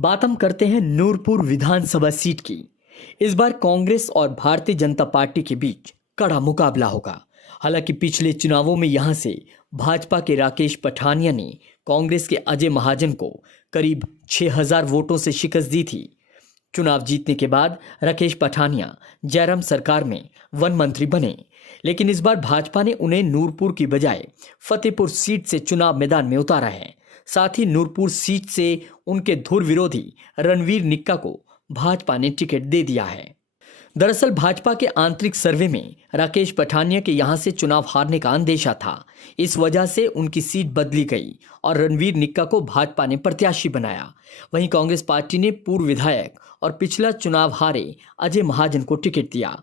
बात हम करते हैं नूरपुर विधानसभा सीट की। इस बार कांग्रेस और भारतीय जनता पार्टी के बीच कड़ा मुकाबला होगा। हालांकि पिछले चुनावों में यहां से भाजपा के राकेश पठानिया ने कांग्रेस के अजय महाजन को करीब 6000 वोटों से शिकस्त दी थी। चुनाव जीतने के बाद राकेश पठानिया जयराम सरकार में वन मंत्री बने, लेकिन इस बार भाजपा ने उन्हें नूरपुर की बजाय फतेहपुर सीट से चुनाव मैदान में उतारा है। साथ ही नूरपुर सीट से उनके धुर विरोधी रणवीर निक्का को भाजपा ने टिकट दे दिया है। दरअसल भाजपा के आंतरिक सर्वे में राकेश पठानिया के यहां से चुनाव हारने का अंदेशा था। इस वजह से उनकी सीट बदली गई और रणवीर निक्का को भाजपा ने प्रत्याशी बनाया। वहीं कांग्रेस पार्टी ने पूर्व विधायक और पिछला चुनाव हारे अजय महाजन को टिकट दिया,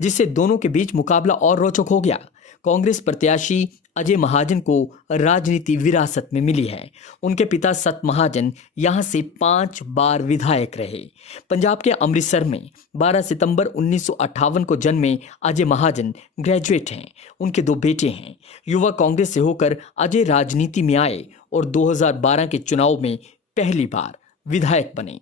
जिससे दोनों के बीच मुकाबला और रोचक हो गया। कांग्रेस प्रत्याशी अजय महाजन को राजनीति विरासत में मिली है। उनके पिता सत महाजन यहां से 5 बार विधायक रहे। पंजाब के अमृतसर में 12 सितंबर 1958 को जन्मे अजय महाजन ग्रेजुएट हैं। उनके 2 बेटे हैं। युवा कांग्रेस से होकर अजय राजनीति में आए और 2012 के चुनाव में पहली बार विधायक बने।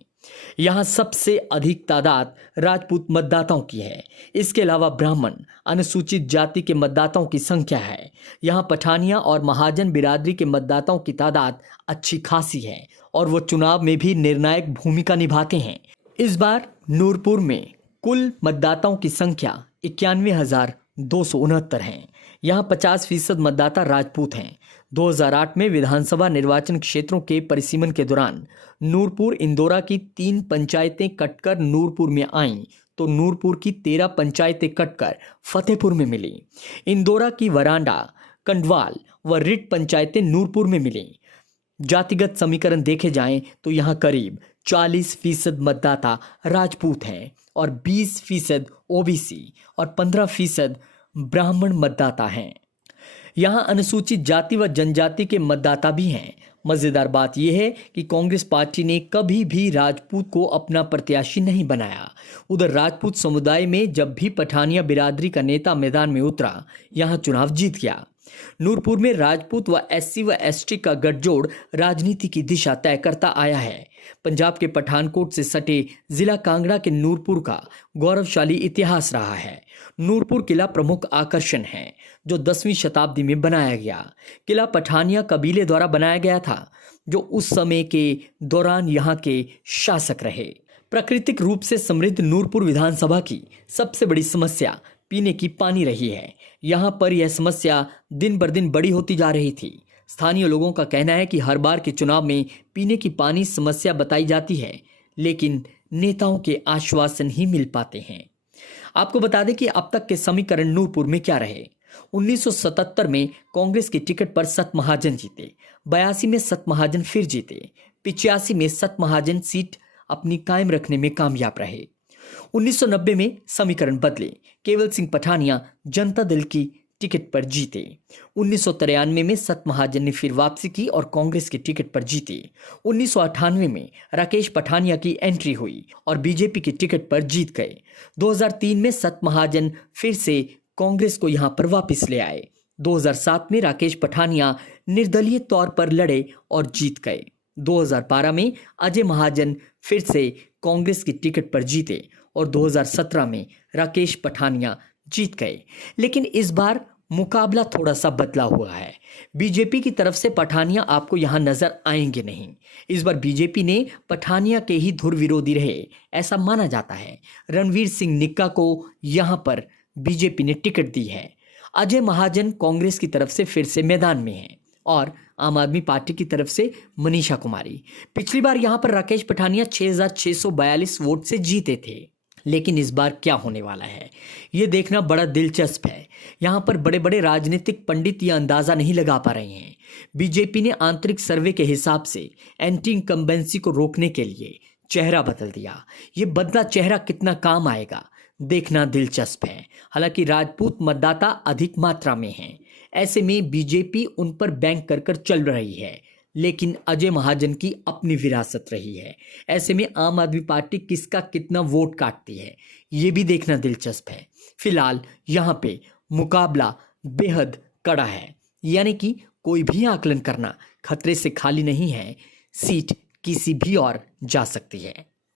यहां सबसे अधिक तादाद राजपूत मतदाताओं की है। इसके अलावा ब्राह्मण, अनुसूचित जाति के मतदाताओं की संख्या है। यहां पठानिया और महाजन बिरादरी के मतदाताओं की तादाद अच्छी खासी है और वो चुनाव में भी निर्णायक भूमिका निभाते हैं। इस बार नूरपुर में कुल मतदाताओं की संख्या 91,269 है। यहाँ 50% मतदाता राजपूत हैं। 2008 में विधानसभा निर्वाचन क्षेत्रों के परिसीमन के दौरान नूरपुर इंदौरा की 3 पंचायतें कटकर नूरपुर में आईं, तो नूरपुर की 13 पंचायतें कटकर फतेहपुर में मिली। इंदौरा की वरांडा, कंडवाल व रिट पंचायतें नूरपुर में मिली। जातिगत समीकरण देखे जाएं तो यहाँ करीब 40% मतदाता राजपूत हैं और 20% ओबीसी और 15% ब्राह्मण मतदाता हैं। यहाँ अनुसूचित जाति व जनजाति के मतदाता भी हैं। मजेदार बात यह है कि कांग्रेस पार्टी ने कभी भी राजपूत को अपना प्रत्याशी नहीं बनाया। उधर राजपूत समुदाय में जब भी पठानिया बिरादरी का नेता मैदान में उतरा, यहाँ चुनाव जीत गया। नूरपुर में राजपूत व एससी व एसटी का गठजोड़ राजनीति की दिशा तय करता आया है। पंजाब के पठानकोट से सटे जिला कांगड़ा के नूरपुर का गौरवशाली इतिहास रहा है। नूरपुर किला प्रमुख आकर्षण है, जो 10वीं शताब्दी में बनाया गया। किला पठानिया कबीले द्वारा बनाया गया था, जो उस समय के दौरान यहाँ के शासक रहे। प्राकृतिक रूप से समृद्ध नूरपुर विधानसभा की सबसे बड़ी समस्या पीने की पानी रही है। यहाँ पर यह समस्या दिन बर दिन बड़ी होती जा रही थी। स्थानीय लोगों का कहना है कि हर बार के चुनाव में पीने की पानी समस्या बताई जाती है, लेकिन नेताओं के आश्वासन ही मिल पाते हैं। आपको बता दें कि अब तक के समीकरण नूरपुर में क्या रहे। 1977 में कांग्रेस की टिकट पर सत महाजन जीते, 82 में सत महाजन फिर जीते, 85 में सत महाजन सीट अपनी कायम रखने में कामयाब रहे। 1990 में समीकरण बदले, केवल सिंह पठानिया जनता दल की टिकट पर जीते। 1993 में सत महाजन ने फिर वापसी की और कांग्रेस की टिकट पर जीते। 1998 में राकेश पठानिया की एंट्री हुई और बीजेपी की टिकट पर जीत गए। 2003 में सत महाजन फिर से कांग्रेस को यहां पर वापस ले आए। 2007 में राकेश पठानिया निर्दलीय तौर पर लड़े और जीत गए। 2012 में अजय महाजन फिर से कांग्रेस की टिकट पर जीते और 2017 में राकेश पठानिया जीत गए। लेकिन इस बार मुकाबला थोड़ा सा बदला हुआ है। बीजेपी की तरफ से पठानिया आपको यहां नजर आएंगे नहीं। इस बार बीजेपी ने पठानिया के ही धुर विरोधी रहे, ऐसा माना जाता है। रणवीर सिंह निक्का को यहां पर बीजेपी ने टिकट दी है। अजय महाजन कांग्रेस की तरफ से फिर से मैदान में हैं और आम आदमी पार्टी की तरफ से मनीषा कुमारी। पिछली बार यहां पर राकेश पठानिया 6642 वोट से जीते थे, लेकिन इस बार क्या होने वाला है ये देखना बड़ा दिलचस्प है। यहाँ पर बड़े बड़े राजनीतिक पंडित यह अंदाजा नहीं लगा पा रहे हैं। बीजेपी ने आंतरिक सर्वे के हिसाब से एंटी इनकम्बेंसी को रोकने के लिए चेहरा बदल दिया। ये बदला चेहरा कितना काम आएगा देखना दिलचस्प है। हालांकि राजपूत मतदाता अधिक मात्रा में हैं, ऐसे में बीजेपी उन पर बैंक कर चल रही है, लेकिन अजय महाजन की अपनी विरासत रही है। ऐसे में आम आदमी पार्टी किसका कितना वोट काटती है ये भी देखना दिलचस्प है। फिलहाल यहाँ पे मुकाबला बेहद कड़ा है, यानी कि कोई भी आकलन करना खतरे से खाली नहीं है सीट किसी भी और जा सकती है।